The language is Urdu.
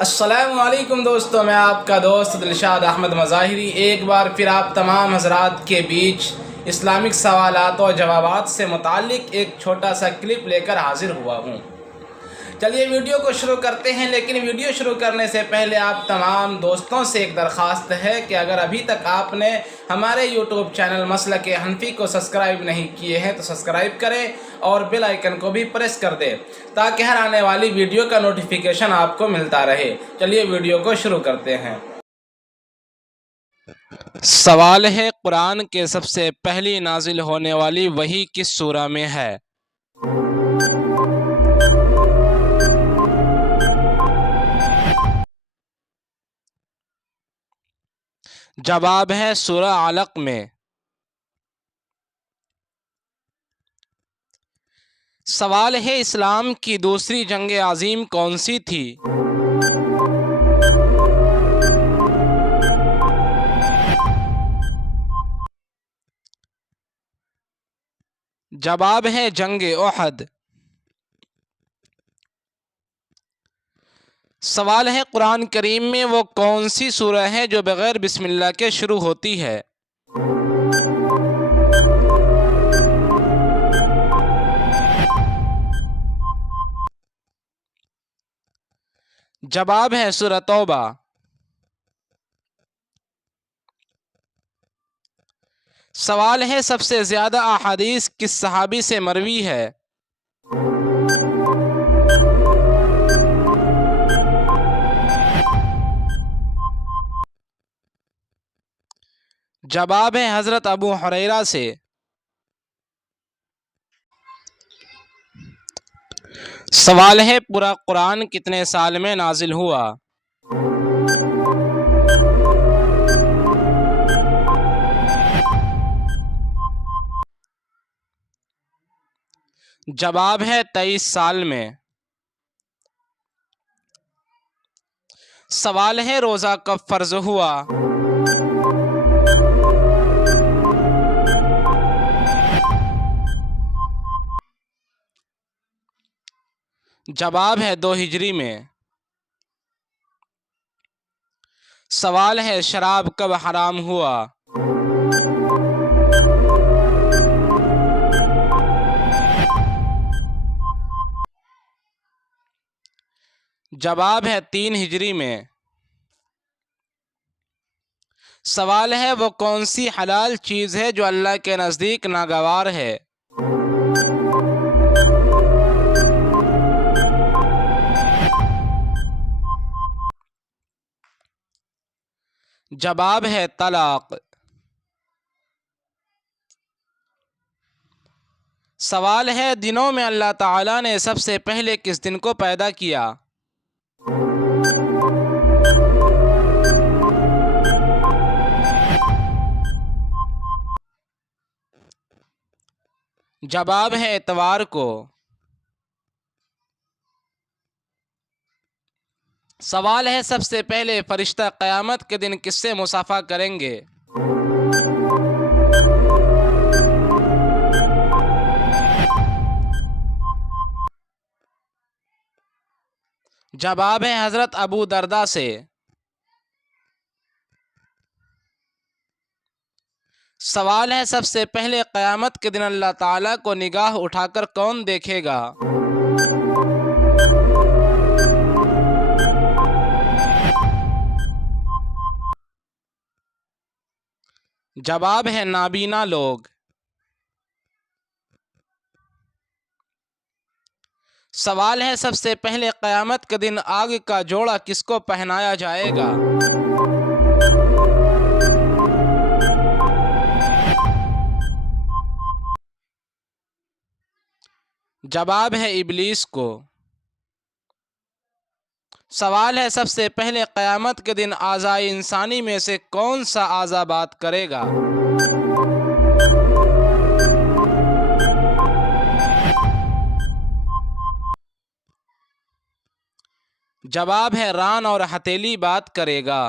السلام علیکم دوستو، میں آپ کا دوست دلشاد احمد مظاہری ایک بار پھر آپ تمام حضرات کے بیچ اسلامک سوالات و جوابات سے متعلق ایک چھوٹا سا کلپ لے کر حاضر ہوا ہوں۔ چلیے ویڈیو کو شروع کرتے ہیں، لیکن ویڈیو شروع کرنے سے پہلے آپ تمام دوستوں سے ایک درخواست ہے کہ اگر ابھی تک آپ نے ہمارے یوٹیوب چینل مسلک حنفی کو سبسکرائب نہیں کیے ہیں تو سبسکرائب کریں اور بیل آئیکن کو بھی پریس کر دیں تاکہ ہر آنے والی ویڈیو کا نوٹیفیکیشن آپ کو ملتا رہے۔ چلیے ویڈیو کو شروع کرتے ہیں۔ سوال ہے، قرآن کے سب سے پہلی نازل ہونے والی وحی کس سورہ میں ہے؟ جواب ہے سورہ علق میں۔ سوال ہے، اسلام کی دوسری جنگ عظیم کون سی تھی؟ جواب ہے جنگ احد۔ سوال ہے، قرآن کریم میں وہ کون سی سورہ ہے جو بغیر بسم اللہ کے شروع ہوتی ہے؟ جواب ہے سورہ توبہ۔ سوال ہے، سب سے زیادہ احادیث کس صحابی سے مروی ہے؟ جواب ہے حضرت ابو ہریرہ سے۔ سوال ہے، پورا قرآن کتنے سال میں نازل ہوا؟ جواب ہے 23 سال میں۔ سوال ہے، روزہ کب فرض ہوا؟ جواب ہے 2 ہجری میں۔ سوال ہے، شراب کب حرام ہوا؟ جواب ہے 3 ہجری میں۔ سوال ہے، وہ کون سی حلال چیز ہے جو اللہ کے نزدیک ناگوار ہے؟ جواب ہے طلاق۔ سوال ہے، دنوں میں اللہ تعالیٰ نے سب سے پہلے کس دن کو پیدا کیا؟ جواب ہے اتوار کو۔ سوال ہے، سب سے پہلے فرشتہ قیامت کے دن کس سے مصافحہ کریں گے؟ جواب ہے حضرت ابو درداء سے۔ سوال ہے، سب سے پہلے قیامت کے دن اللہ تعالیٰ کو نگاہ اٹھا کر کون دیکھے گا؟ جواب ہے نابینا لوگ۔ سوال ہے، سب سے پہلے قیامت کے دن آگ کا جوڑا کس کو پہنایا جائے گا؟ جواب ہے ابلیس کو۔ سوال ہے، سب سے پہلے قیامت کے دن اعضائے انسانی میں سے کون سا اعضا بات کرے گا؟ جواب ہے ران اور ہتھیلی بات کرے گا۔